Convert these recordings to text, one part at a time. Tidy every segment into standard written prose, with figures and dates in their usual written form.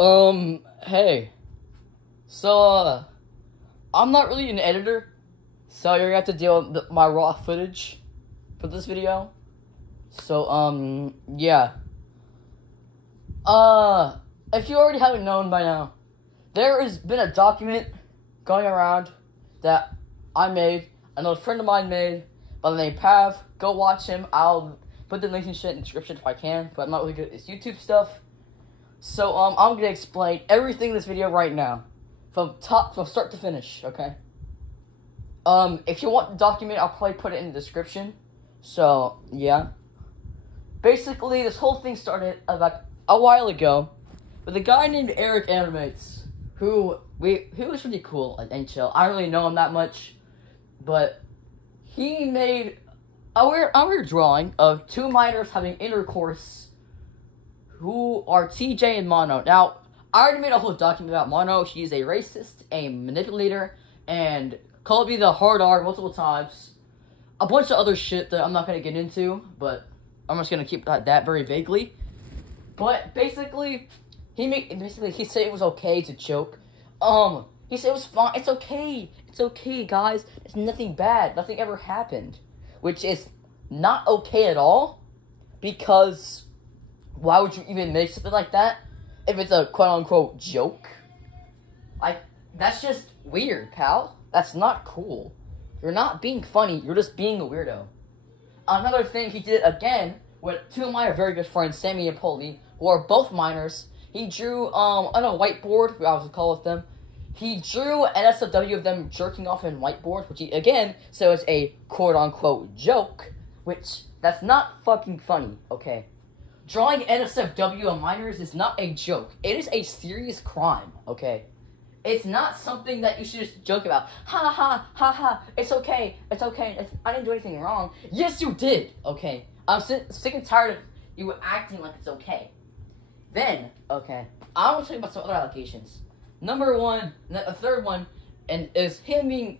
Hey. So, I'm not really an editor, so you're gonna have to deal with my raw footage for this video. So, yeah. If you already haven't known by now, there has been a document going around that I made, another friend of mine made, by the name Pav. Go watch him. I'll put the link and shit in the description if I can, but I'm not really good at this YouTube stuff. So, I'm gonna explain everything in this video right now. From start to finish, okay? If you want the document, I'll probably put it in the description. So, yeah. Basically, this whole thing started about a while ago with a guy named Erik Animates, who was really cool at NHL. I don't really know him that much, but he made a weird drawing of two minors having intercourse who are TJ and Mono. Now, I already made a whole document about Mono. He's a racist, a manipulator, and called me the hard R multiple times. A bunch of other shit that I'm not going to get into, but I'm just going to keep that very vaguely. But basically, he said it was okay to choke. He said it was fine. It's okay. It's okay, guys. It's nothing bad. Nothing ever happened. Which is not okay at all, because why would you even make something like that if it's a quote-unquote joke? Like, that's just weird, pal. That's not cool. You're not being funny. You're just being a weirdo. Another thing he did again with two of my very good friends, Sammy and Polly, who are both minors. He drew, on a whiteboard, I was call with them. He drew an SFW of them jerking off in whiteboard, which he, again, says a quote-unquote joke, which, that's not fucking funny, okay? Drawing NSFW of minors is not a joke. It is a serious crime, okay? It's not something that you should just joke about. Ha ha, ha ha, it's okay, I didn't do anything wrong. Yes, you did, okay? I'm sick and tired of you acting like it's okay. Then, okay, I want to tell you about some other allegations. Number one, the third one, and is him being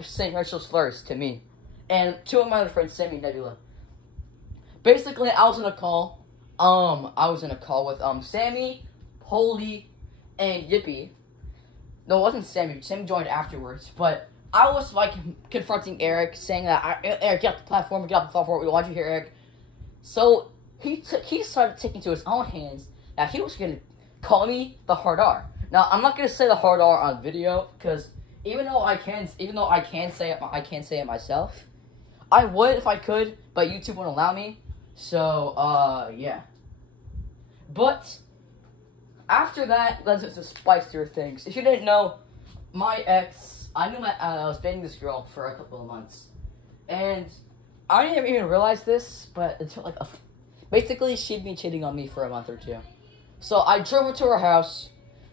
saying racial slurs to me, and two of my other friends, Sammy and Nebula. Basically, I was in a call with Sammy, Polly, and Yippee. No, it wasn't Sammy. Sammy joined afterwards, but I was like confronting Erik, saying that Erik, get off the platform, we want you here, Erik. So he started taking to his own hands that he was gonna call me the hard R. Now, I'm not gonna say the hard R on video, because even though I can say it myself, I would if I could, but YouTube won't allow me. So, yeah. But after that, let's just spice through things. If you didn't know, my ex, I was dating this girl for a couple of months, and I didn't even realize this, but until like basically she'd been cheating on me for a month or two. So I drove her to her house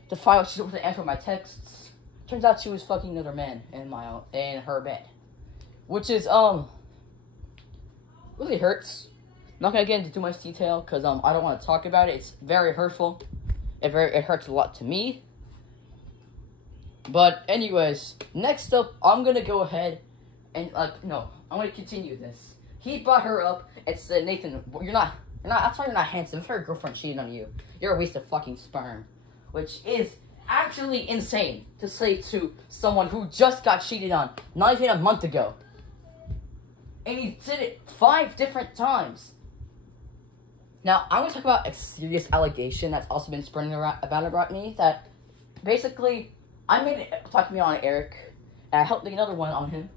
to find out she wasn't answering my texts. Turns out she was fucking another man in her bed, which is really hurts. Not gonna get into too much detail because I don't want to talk about it. It's very hurtful. It hurts a lot to me. But anyways, next up, I'm gonna go ahead and I'm gonna continue this. He brought her up and said, Nathan, that's why you're not handsome. If your girlfriend cheated on you, you're a waste of fucking sperm. Which is actually insane to say to someone who just got cheated on not even a month ago. And he did it 5 different times. Now, I'm going to talk about a serious allegation that's also been spreading about me, that basically, I made it talk me on Erik, and I helped make another one on him.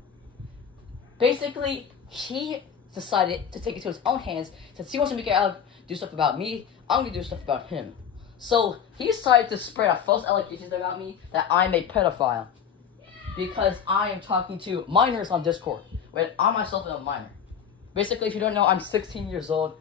Basically, he decided to take it to his own hands, since he wants to make it out, do stuff about me, I'm going to do stuff about him. So, he decided to spread out false allegations about me that I'm a pedophile, because I am talking to minors on Discord, when I myself am a minor. Basically, if you don't know, I'm 16 years old.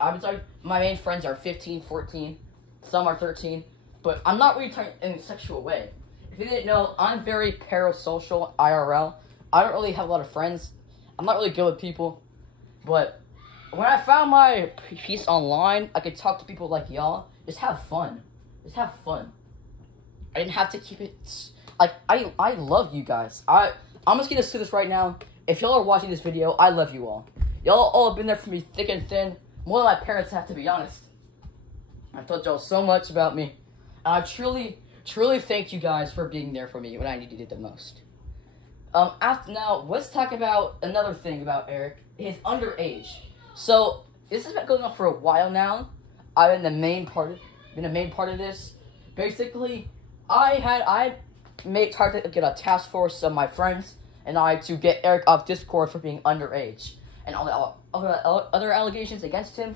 My main friends are 15, 14, some are 13, but I'm not really talking in a sexual way. If you didn't know, I'm very parasocial IRL. I don't really have a lot of friends. I'm not really good with people, but when I found my piece online, I could talk to people like y'all. Just have fun. Just have fun. I didn't have to keep it, like, I love you guys. I'm just gonna say this right now. If y'all are watching this video, I love you all. Y'all all have been there for me thick and thin. More than my parents have, to be honest. I told y'all so much about me. And I truly thank you guys for being there for me when I needed it the most. After now, let's talk about another thing about Erik. His underage. So this has been going on for a while now. I've been the main part of this. Basically, I tried to get a task force of my friends and I to get Erik off Discord for being underage and all the other allegations against him.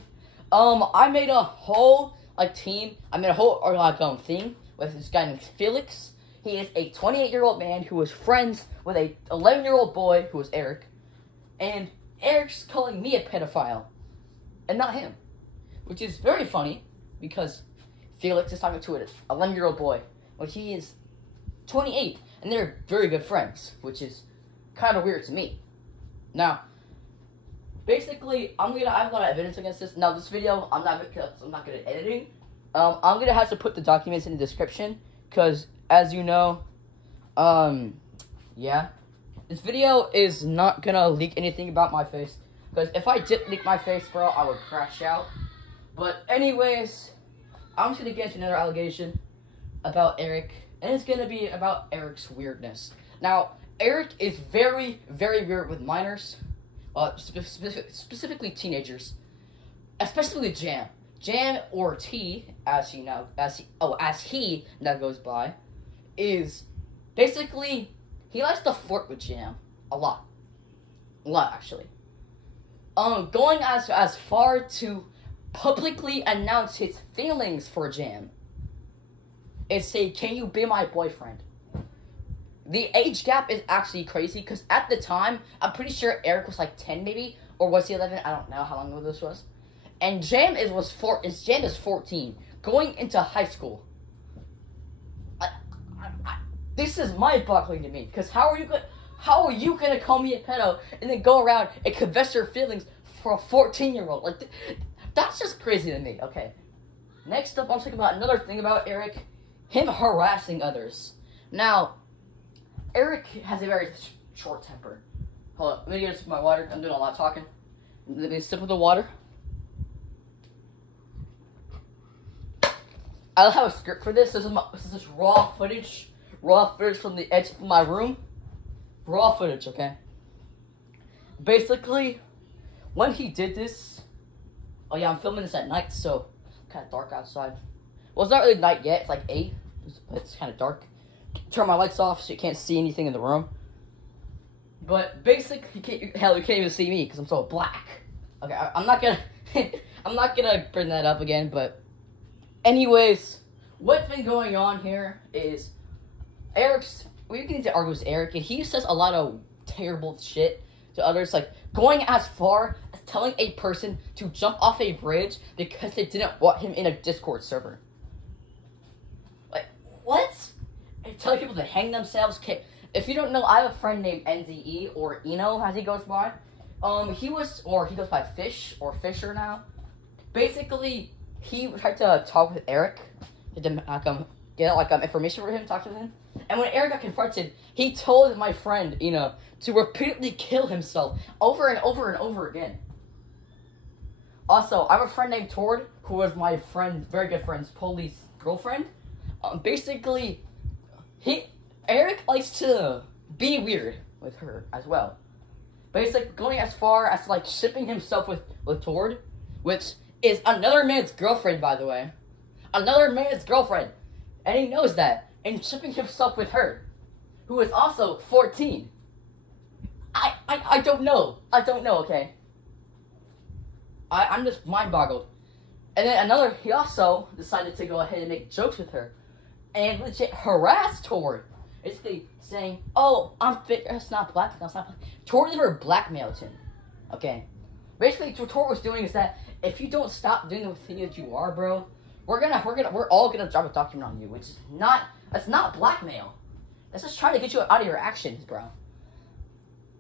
I made a whole team. I made a whole thing with this guy named Felix. He is a 28-year-old man who was friends with a 11-year-old boy who was Erik, and Erik's calling me a pedophile, and not him, which is very funny because Felix is talking to an 11-year-old boy, but he is 28, and they're very good friends, which is kind of weird to me. Now, basically, I have a lot of evidence against this. Now, this video, I'm not good at editing. I'm gonna have to put the documents in the description, because, as you know, yeah, this video is not gonna leak anything about my face, because if I did leak my face, bro, I would crash out. But anyways, I'm just gonna get into another allegation about Erik, and it's gonna be about Erik's weirdness. Now, Erik is very, very weird with minors, specifically teenagers, especially Jam. Jam, or T, as he now goes by, is basically, he likes to flirt with Jam a lot actually. Going as far to publicly announce his feelings for Jam and say, "Can you be my boyfriend?" The age gap is actually crazy, because at the time, I'm pretty sure Erik was 10 maybe, or was he 11? I don't know how long ago this was. And Jam is 14, going into high school. This is mind-boggling to me, because how are you gonna call me a pedo and then go around and confess your feelings for a 14-year-old? That's just crazy to me. Okay. Next up, I'm talking about another thing about Erik, him harassing others. Now, Erik has a very short temper. Hold on, let me get my water. I'm doing a lot of talking. Let me sip of the water. I don't have a script for this. This is just raw footage from the edge of my room. Raw footage, okay? Basically, when he did this, oh yeah, I'm filming this at night, so kind of dark outside. Well, it's not really night yet. It's 8, but it's kind of dark. Turn my lights off so you can't see anything in the room. But basically, you can't even see me because I'm so black. Okay, I'm not gonna bring that up again. But anyways, what's been going on here is we get into argue with Erik, and he says a lot of terrible shit to others, going as far as telling a person to jump off a bridge because they didn't want him in a Discord server. What? And telling people to hang themselves. If you don't know, I have a friend named NZE, or Eno as he goes by. He goes by Fish, or Fisher now. Basically, he tried to talk with Erik to get information for him, talk to him. And when Erik got confronted, he told my friend, to repeatedly kill himself over and over and over again. Also, I have a friend named Tord, who was my very good friend's police girlfriend. Basically, Erik likes to be weird with her as well. Basically, going as far as shipping himself with Tord, which is another man's girlfriend, by the way. Another man's girlfriend. And he knows that. And shipping himself with her, who is also 14. I don't know. Okay? I'm just mind-boggled. And then he also decided to go ahead and make jokes with her. And legit harass Tord. Basically saying, "Oh, it's not black. That's not black." Tord never blackmailed him. Okay? Basically, what Tord was doing is that if you don't stop doing the thing that you are, bro, we're all gonna drop a document on you, which is that's not blackmail. That's just trying to get you out of your actions, bro.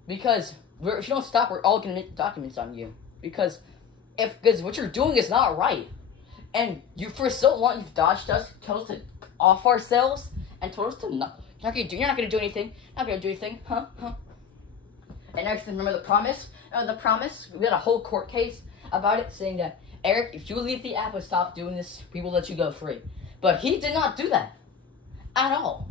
Because if you don't stop, we're all gonna make documents on you. Because what you're doing is not right. And for so long you've dodged us, told us to off ourselves, and told us to you're not gonna do anything. Not gonna do anything, huh? And next, remember the promise? The promise. We got a whole court case about it, saying that Erik, if you leave the app and stop doing this, we will let you go free. But he did not do that at all.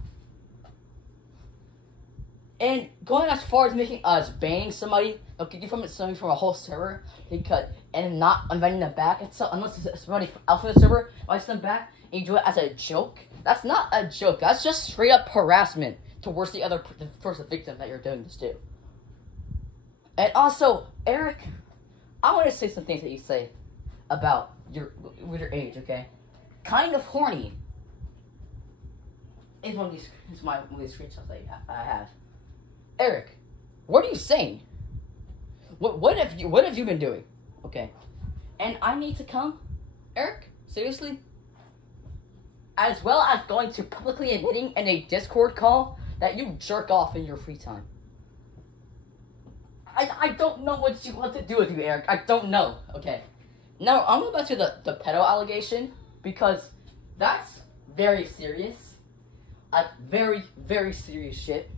And going as far as making us banning somebody, kicking from somebody from a whole server, and not inviting them back, and so unless it's somebody else from the server invites them back, and you do it as a joke. That's not a joke. That's just straight up harassment towards the victim that you're doing this to. And also, Eric, I want to say some things that you say about with your age. Okay, kind of horny is one of these screenshots that I have. Eric, what are you saying? What have you been doing? Okay, and I need to come, Eric. Seriously, as well as going to publicly admitting in a Discord call that you jerk off in your free time. I don't know what to do with you, Eric. I don't know. Okay, now I'm about to the pedo allegation because that's very serious, like very very serious shit.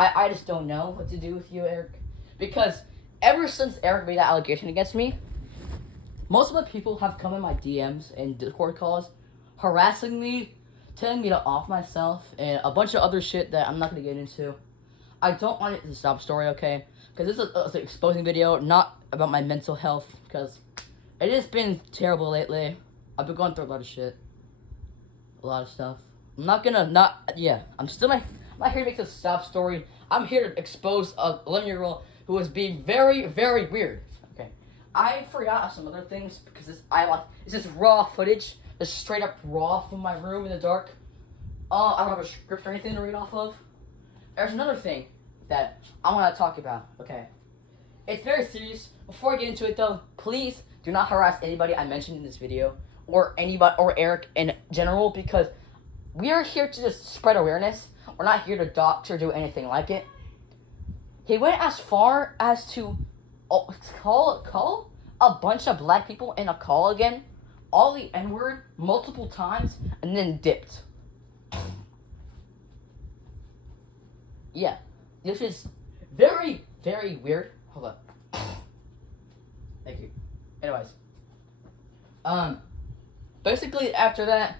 I just don't know what to do with you, Eric. Because ever since Eric made that allegation against me, most of the people have come in my DMs and Discord calls, harassing me, telling me to off myself, and a bunch of other shit that I'm not going to get into. I don't want it to stop story, okay? Because this is an exposing video, not about my mental health, because it has been terrible lately. I've been going through a lot of shit. A lot of stuff. I'm not gonna, I'm not here to make this stop story. I'm here to expose a 11-year-old who was being very, very weird. Okay, I forgot some other things because it's just raw footage, just straight up raw from my room in the dark. I don't have a script or anything to read off of. There's another thing that I want to talk about. Okay, it's very serious. Before I get into it, though, please do not harass anybody I mentioned in this video or anybody or Eric in general because we are here to just spread awareness. We're not here to dox or do anything like it. He went as far as to call a bunch of black people in a call again, all the N-word multiple times, and then dipped. Yeah, this is very, very weird. Hold up. Thank you. Anyways. Basically after that,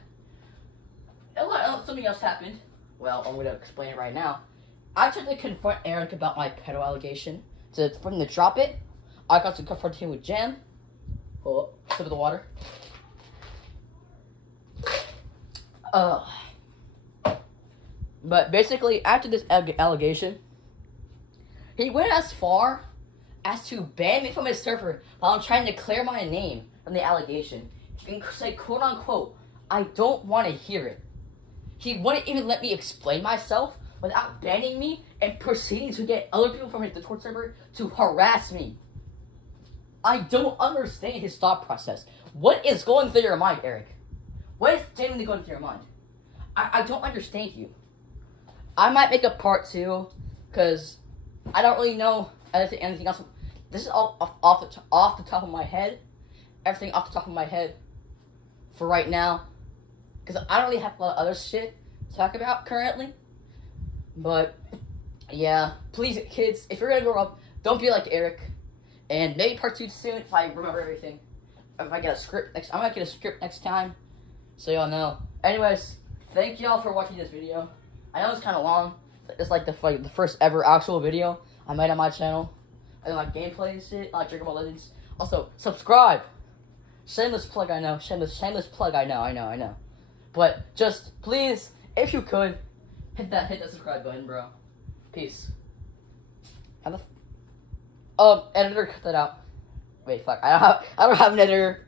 something else happened. Well, I'm going to explain it right now. I tried to confront Erik about my pedo allegation. For him to drop it, I got to confront him with jam. Hold up, sip of the water. But basically, after this allegation, he went as far as to ban me from his server while I'm trying to clear my name from the allegation. And say, quote unquote, I don't want to hear it. He wouldn't even let me explain myself without banning me and proceeding to get other people from his Discord server to harass me. I don't understand his thought process. What is going through your mind, Erik? What is genuinely going through your mind? I don't understand you. I might make a part 2, because I don't really know anything else. This is all off the top of my head. Everything off the top of my head for right now. Because I don't really have a lot of other shit to talk about currently. But, yeah. Please, kids, if you're going to grow up, don't be like Erik. And maybe part 2 soon if I remember everything. If I get a script next, I might get a script next time. So y'all know. Anyways, thank y'all for watching this video. I know it's kind of long. It's like the first ever actual video I made on my channel. I like gameplay and shit. I like Dragon Ball Legends. Also, subscribe. Shameless plug, I know. Shameless plug, I know. But just please, if you could, hit that subscribe button, bro. Peace. How the editor, cut that out. Wait, fuck. I don't have an editor.